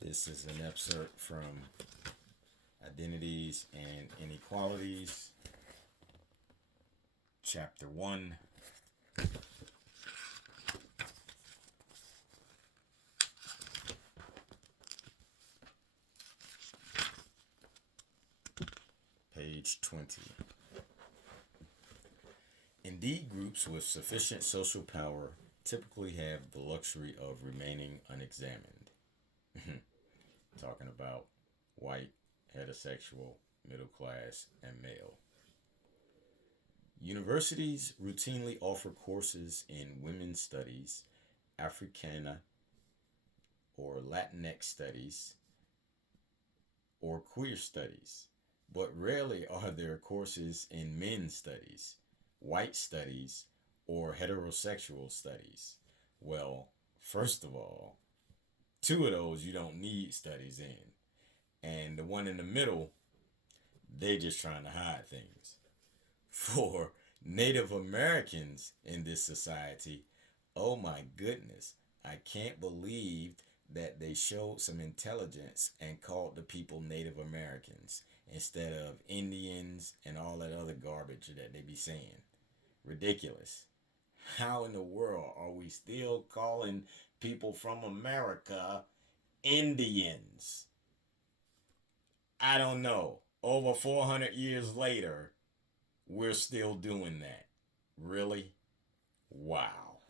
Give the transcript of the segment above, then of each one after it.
This is an excerpt from Identities and Inequalities, Chapter 1. Page 20. Indeed, groups with sufficient social power typically have the luxury of remaining unexamined. Talking about white, heterosexual, middle class, and male. Universities routinely offer courses in women's studies, Africana or Latinx studies, or queer studies, but rarely are there courses in men's studies, white studies, or heterosexual studies. Well, first of all, two of those you don't need studies in. And the one in the middle, they're just trying to hide things. For Native Americans in this society, oh my goodness, I can't believe that they showed some intelligence and called the people Native Americans instead of Indians and all that other garbage that they be saying. Ridiculous. How in the world are we still calling people from America Indians? I don't know. Over 400 years later, we're still doing that. Really? Wow.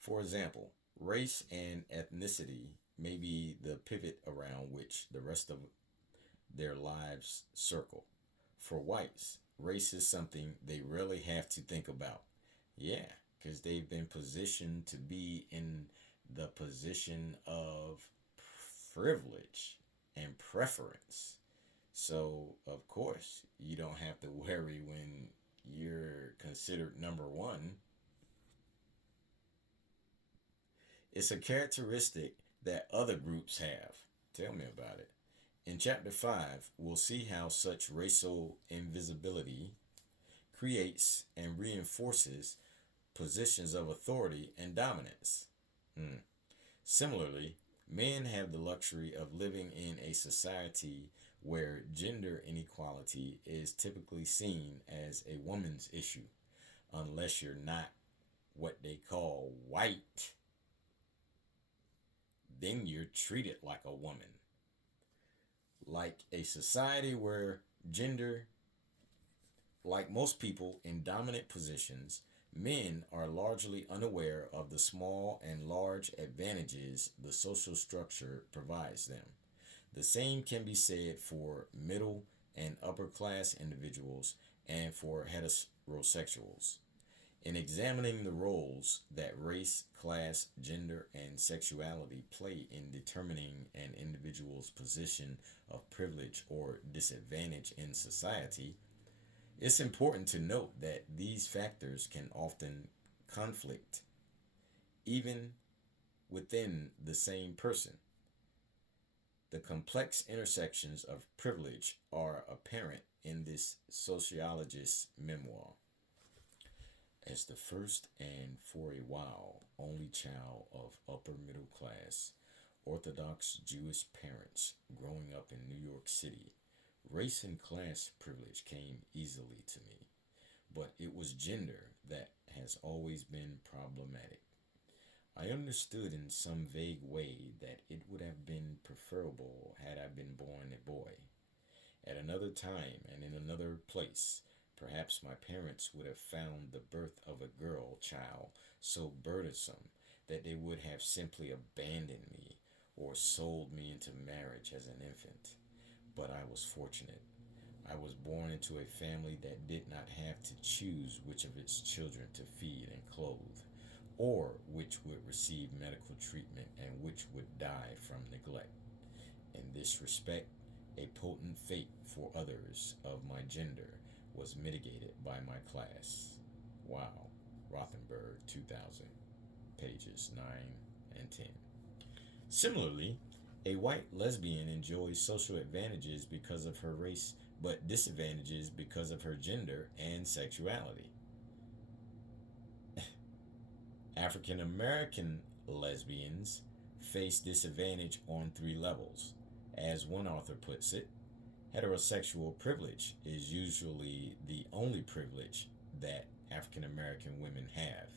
For example, race and ethnicity may be the pivot around which the rest of their lives circle. For whites, race is something they rarely have to think about. Yeah, because they've been positioned to be in the position of privilege and preference. So, of course, you don't have to worry when you're considered number one. It's a characteristic that other groups have. Tell me about it. In Chapter 5, we'll see how such racial invisibility creates and reinforces positions of authority and dominance. Hmm. Similarly, men have the luxury of living in a society where gender inequality is typically seen as a woman's issue, unless you're not what they call white, then you're treated like a woman. Like a society where gender, like most people in dominant positions, men are largely unaware of the small and large advantages the social structure provides them. The same can be said for middle and upper class individuals and for heterosexuals. In examining the roles that race, class, gender, and sexuality play in determining an individual's position of privilege or disadvantage in society, it's important to note that these factors can often conflict, even within the same person. The complex intersections of privilege are apparent in this sociologist's memoir. As the first and for a while only child of upper middle class, Orthodox Jewish parents growing up in New York City, race and class privilege came easily to me, but it was gender that has always been problematic. I understood in some vague way that it would have been preferable had I been born a boy. At another time and in another place, perhaps my parents would have found the birth of a girl child so burdensome that they would have simply abandoned me or sold me into marriage as an infant. But I was fortunate. I was born into a family that did not have to choose which of its children to feed and clothe, or which would receive medical treatment and which would die from neglect. In this respect, a potent fate for others of my gender was mitigated by my class. Wow. Rothenberg, 2000, pages 9 and 10. Similarly, a white lesbian enjoys social advantages because of her race but disadvantages because of her gender and sexuality. African American lesbians face disadvantage on three levels. As one author puts it, heterosexual privilege is usually the only privilege that African American women have.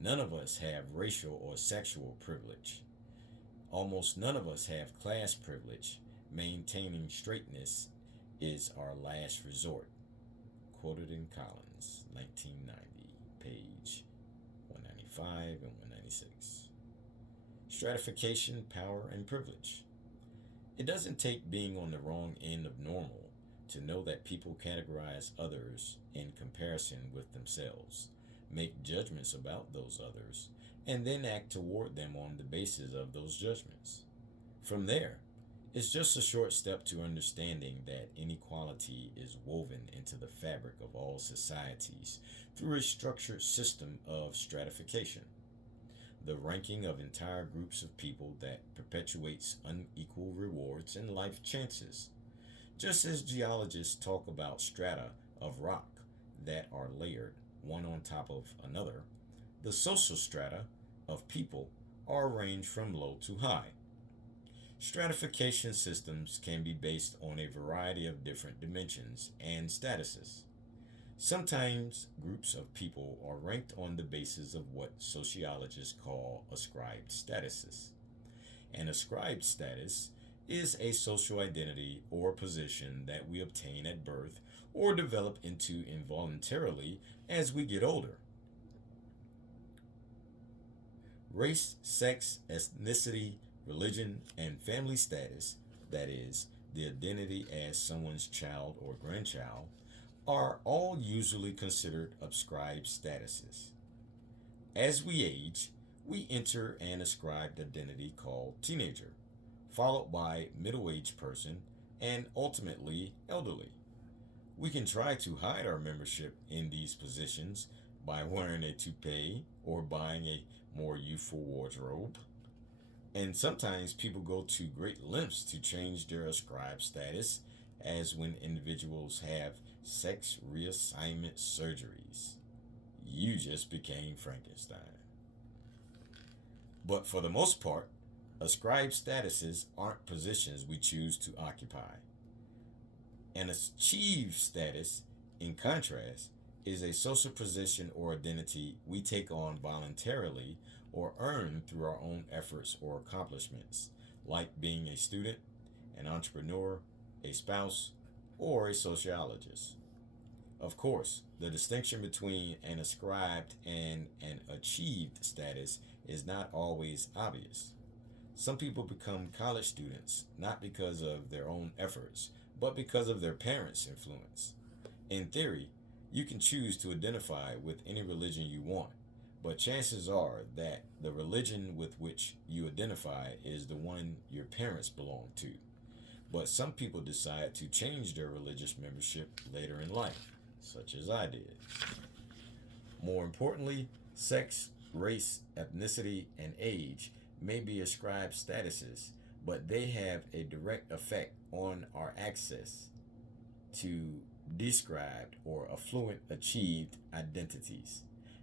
None of us have racial or sexual privilege. Almost none of us have class privilege. Maintaining straightness is our last resort. Quoted in Collins, 1990, page 195 and 196. Stratification, power, and privilege. It doesn't take being on the wrong end of normal to know that people categorize others in comparison with themselves, make judgments about those others, and then act toward them on the basis of those judgments. From there, it's just a short step to understanding that inequality is woven into the fabric of all societies through a structured system of stratification, the ranking of entire groups of people that perpetuates unequal rewards and life chances. Just as geologists talk about strata of rock that are layered one on top of another, the social strata of people are arranged from low to high. Stratification systems can be based on a variety of different dimensions and statuses. Sometimes groups of people are ranked on the basis of what sociologists call ascribed statuses. An ascribed status is a social identity or position that we obtain at birth or develop into involuntarily as we get older. Race, sex, ethnicity, religion, and family status, that is, the identity as someone's child or grandchild, are all usually considered ascribed statuses. As we age, we enter an ascribed identity called teenager, followed by middle-aged person, and ultimately elderly. We can try to hide our membership in these positions by wearing a toupee or buying a more youthful wardrobe. And sometimes people go to great lengths to change their ascribed status, as when individuals have sex reassignment surgeries. You just became Frankenstein. But for the most part, ascribed statuses aren't positions we choose to occupy. An achieved status, in contrast, is a social position or identity we take on voluntarily or earn through our own efforts or accomplishments, like being a student, an entrepreneur, a spouse, or a sociologist. Of course, the distinction between an ascribed and an achieved status is not always obvious. Some people become college students not because of their own efforts, but because of their parents' influence. In theory, you can choose to identify with any religion you want, but chances are that the religion with which you identify is the one your parents belong to. But some people decide to change their religious membership later in life, such as I did. More importantly, sex, race, ethnicity, and age may be ascribed statuses, but they have a direct effect on our access to described or affluent achieved identities.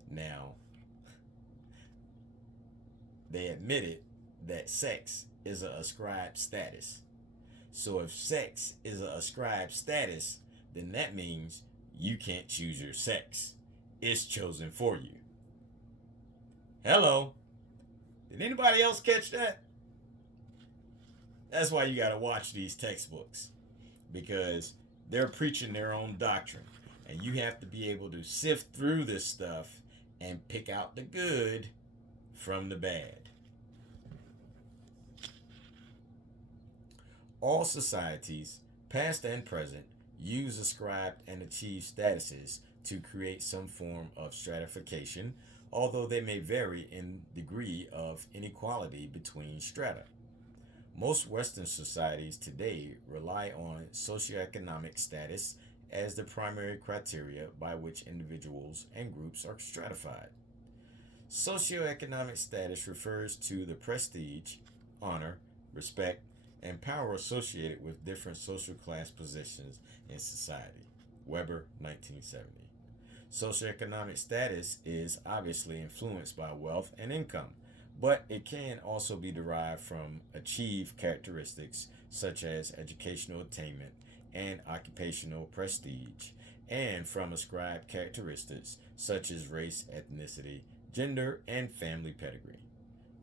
Now, they admitted that sex is an ascribed status. So if sex is an ascribed status, then that means you can't choose your sex. It's chosen for you. Hello. Did anybody else catch that? That's why you got to watch these textbooks, because they're preaching their own doctrine, and you have to be able to sift through this stuff and pick out the good from the bad. All societies, past and present, use ascribed and achieved statuses to create some form of stratification, although they may vary in degree of inequality between strata. Most Western societies today rely on socioeconomic status as the primary criteria by which individuals and groups are stratified. Socioeconomic status refers to the prestige, honor, respect, and power associated with different social class positions in society. Weber, 1970. Socioeconomic status is obviously influenced by wealth and income, but it can also be derived from achieved characteristics such as educational attainment and occupational prestige, and from ascribed characteristics such as race, ethnicity, gender, and family pedigree.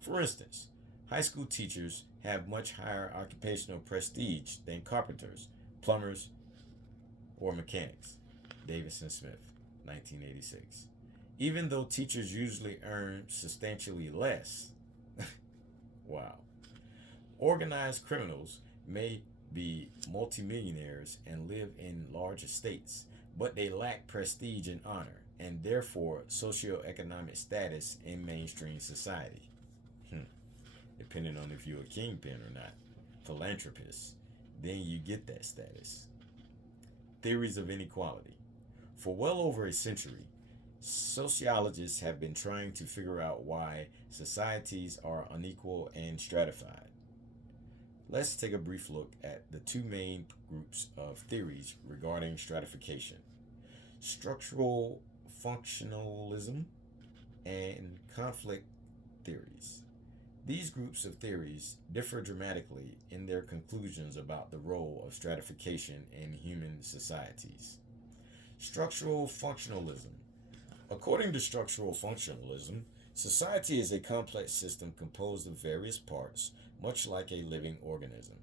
For instance, high school teachers have much higher occupational prestige than carpenters, plumbers, or mechanics. Davison Smith, 1986. Even though teachers usually earn substantially less. Wow. Organized criminals may be multimillionaires and live in large estates, but they lack prestige and honor, and therefore socioeconomic status in mainstream society. Depending on if you're a kingpin or not, philanthropist, then you get that status. Theories of inequality. For well over a century, sociologists have been trying to figure out why societies are unequal and stratified. Let's take a brief look at the two main groups of theories regarding stratification: structural functionalism and conflict theories. These groups of theories differ dramatically in their conclusions about the role of stratification in human societies. Structural functionalism. According to structural functionalism, society is a complex system composed of various parts, much like a living organism.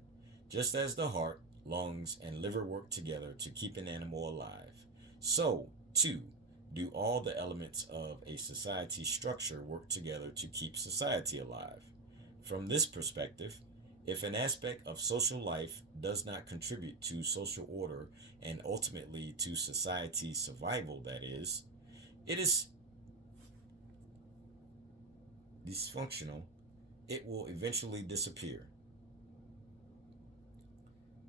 Just as the heart, lungs, and liver work together to keep an animal alive, so, too, do all the elements of a society's structure work together to keep society alive. From this perspective, if an aspect of social life does not contribute to social order and ultimately to society's survival, that is, it is dysfunctional, it will eventually disappear.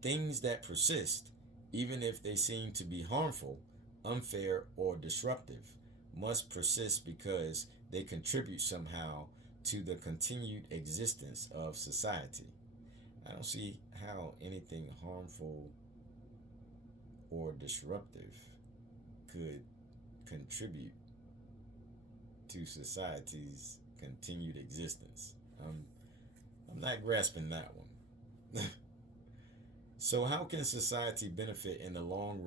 Things that persist, even if they seem to be harmful, unfair, or disruptive, must persist because they contribute somehow to the continued existence of society. I don't see how anything harmful or disruptive could contribute to society's continued existence. I'm not grasping that one. So, how can society benefit in the long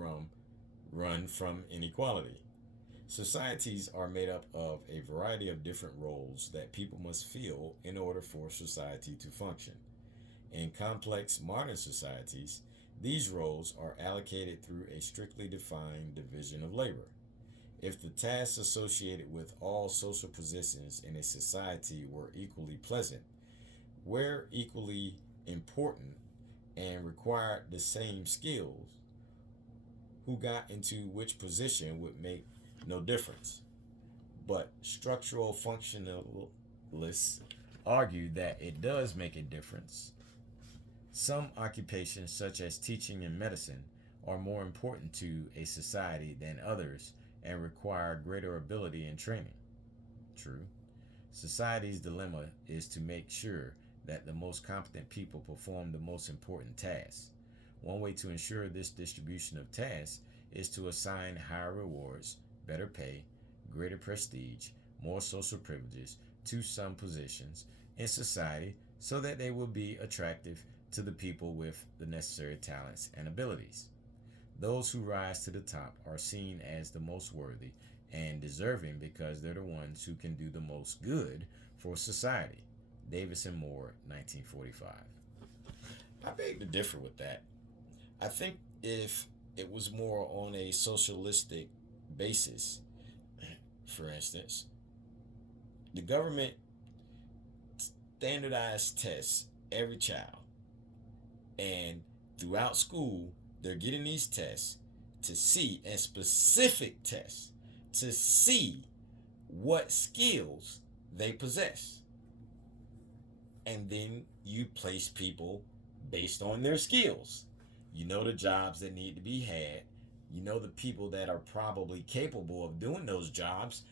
run from inequality? Societies are made up of a variety of different roles that people must fill in order for society to function. In complex modern societies, these roles are allocated through a strictly defined division of labor. If the tasks associated with all social positions in a society were equally pleasant, were equally important, and required the same skills, who got into which position would make no difference. But structural functionalists argue that it does make a difference. Some occupations, such as teaching and medicine, are more important to a society than others and require greater ability and training. True. Society's dilemma is to make sure that the most competent people perform the most important tasks. One way to ensure this distribution of tasks is to assign higher rewards, better pay, greater prestige, more social privileges to some positions in society so that they will be attractive to the people with the necessary talents and abilities. Those who rise to the top are seen as the most worthy and deserving because they're the ones who can do the most good for society. Davis and Moore, 1945. I beg to differ with that. I think if it was more on a socialistic basis, for instance, the government standardized tests every child, and throughout school, they're getting these tests to see, and specific tests, to see what skills they possess. And then you place people based on their skills. You know the jobs that need to be had. You know the people that are probably capable of doing those jobs.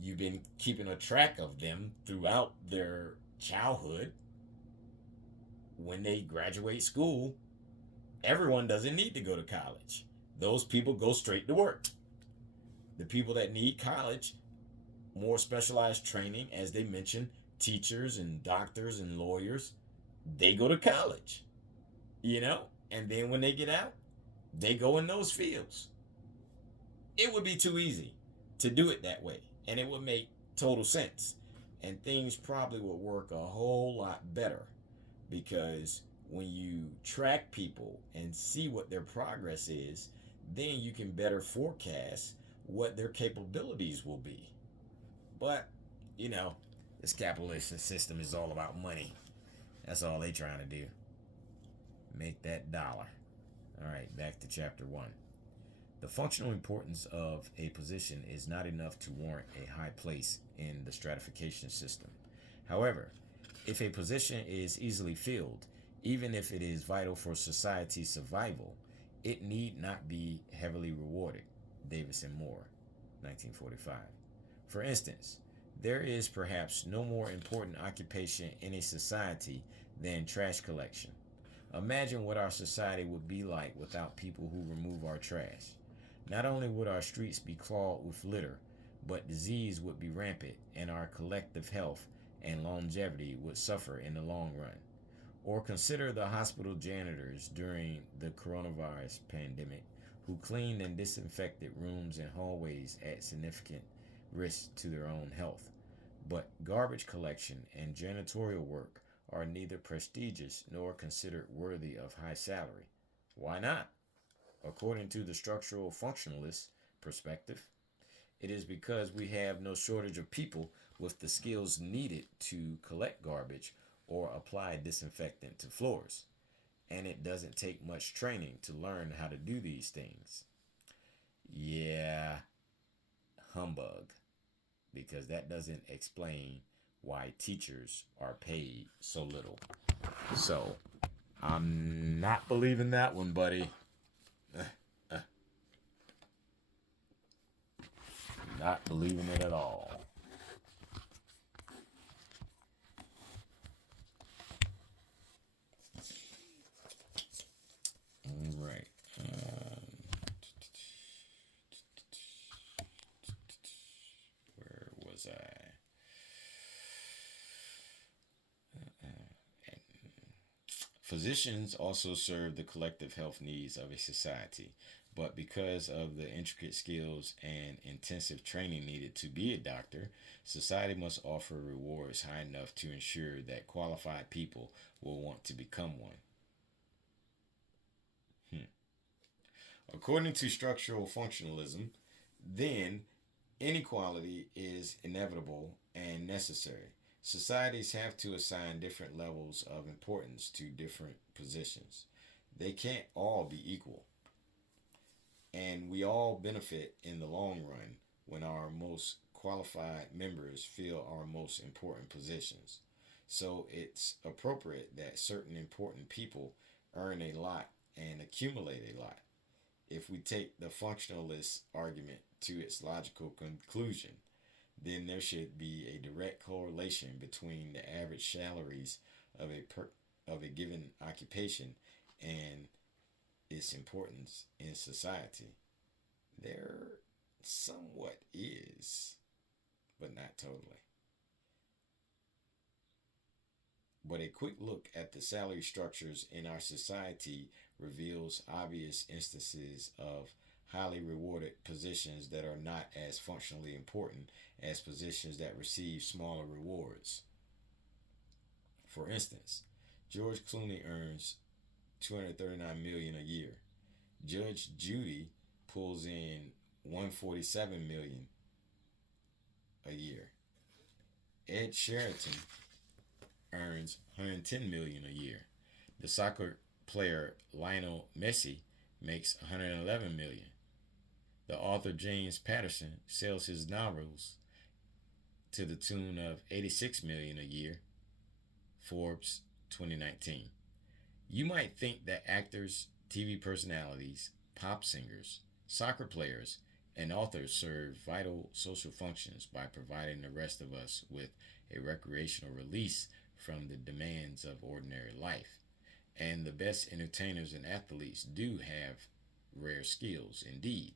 You've been keeping a track of them throughout their childhood. when they graduate school, everyone doesn't need to go to college. Those people go straight to work. The people that need college, more specialized training, as they mentioned, teachers and doctors and lawyers, they go to college, you know? And then when they get out, they go in those fields. It would be too easy to do it that way, and it would make total sense. And things probably would work a whole lot better because when you track people and see what their progress is, then you can better forecast what their capabilities will be. But, you know, this capitalist system is all about money. That's all they trying to do. Make that dollar. All right, back to chapter 1. The functional importance of a position is not enough to warrant a high place in the stratification system. However, if a position is easily filled, even if it is vital for society's survival, it need not be heavily rewarded. Davis and Moore, 1945. For instance, there is perhaps no more important occupation in a society than trash collection. Imagine what our society would be like without people who remove our trash. Not only would our streets be clogged with litter, but disease would be rampant and our collective health and longevity would suffer in the long run. Or consider the hospital janitors during the coronavirus pandemic who cleaned and disinfected rooms and hallways at significant risk to their own health. But garbage collection and janitorial work are neither prestigious nor considered worthy of high salary. Why not? According to the structural functionalist perspective, it is because we have no shortage of people with the skills needed to collect garbage or apply disinfectant to floors. And it doesn't take much training to learn how to do these things. Yeah, humbug. Because that doesn't explain why teachers are paid so little. So, I'm not believing that one, buddy. Not believing it at all. All right. Where was I? Physicians also serve the collective health needs of a society, but because of the intricate skills and intensive training needed to be a doctor, society must offer rewards high enough to ensure that qualified people will want to become one. According to structural functionalism, then inequality is inevitable and necessary. Societies have to assign different levels of importance to different positions. They can't all be equal. And we all benefit in the long run when our most qualified members fill our most important positions. So it's appropriate that certain important people earn a lot and accumulate a lot. If we take the functionalist argument to its logical conclusion, then there should be a direct correlation between the average salaries of of a given occupation and its importance in society. There somewhat is, but not totally. But a quick look at the salary structures in our society reveals obvious instances of highly rewarded positions that are not as functionally important as positions that receive smaller rewards. For instance, George Clooney earns 239 million a year. Judge Judy pulls in 147 million a year. Ed Sheraton earns 110 million a year. The soccer player Lionel Messi makes 111 million. The author James Patterson sells his novels to the tune of 86 million a year. Forbes 2019. You might think that actors, TV personalities, pop singers, soccer players, and authors serve vital social functions by providing the rest of us with a recreational release from the demands of ordinary life. And the best entertainers and athletes do have rare skills indeed.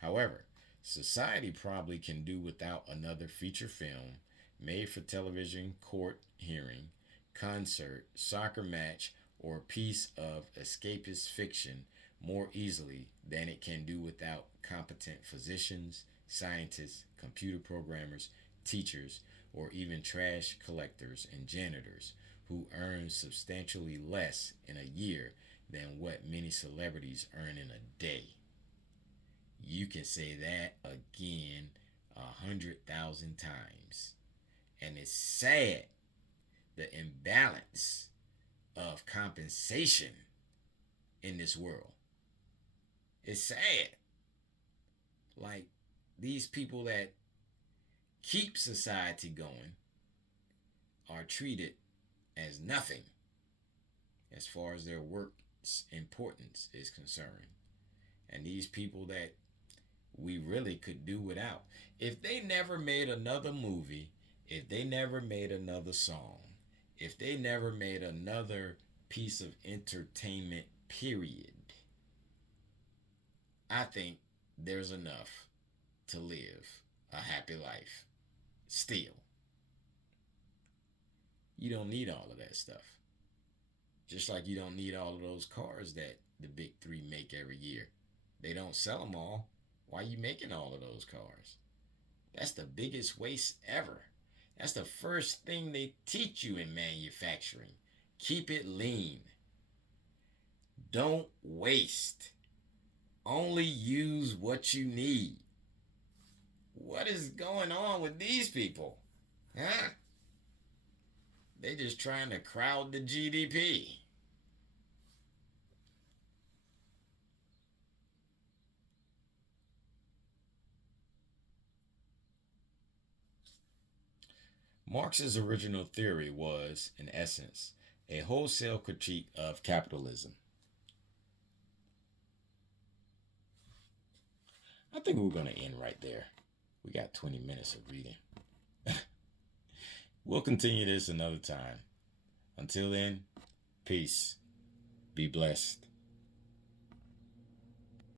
However, society probably can do without another feature film, made for television, court hearing, concert, soccer match, or piece of escapist fiction more easily than it can do without competent physicians, scientists, computer programmers, teachers, or even trash collectors and janitors who earn substantially less in a year than what many celebrities earn in a day. You can say that again 100,000 times. And it's sad, the imbalance of compensation in this world. It's sad. Like, these people that keep society going are treated as nothing as far as their work's importance is concerned. And these people that we really could do without. If they never made another movie, if they never made another song, if they never made another piece of entertainment, period, I think there's enough to live a happy life. Still, you don't need all of that stuff. Just like you don't need all of those cars that the big three make every year. They don't sell them all. Why are you making all of those cars? That's the biggest waste ever. That's the first thing they teach you in manufacturing. Keep it lean. Don't waste. Only use what you need. What is going on with these people? Huh? They just trying to crowd the GDP. Marx's original theory was, in essence, a wholesale critique of capitalism. I think we're going to end right there. We got 20 minutes of reading. We'll continue this another time. Until then, peace. Be blessed.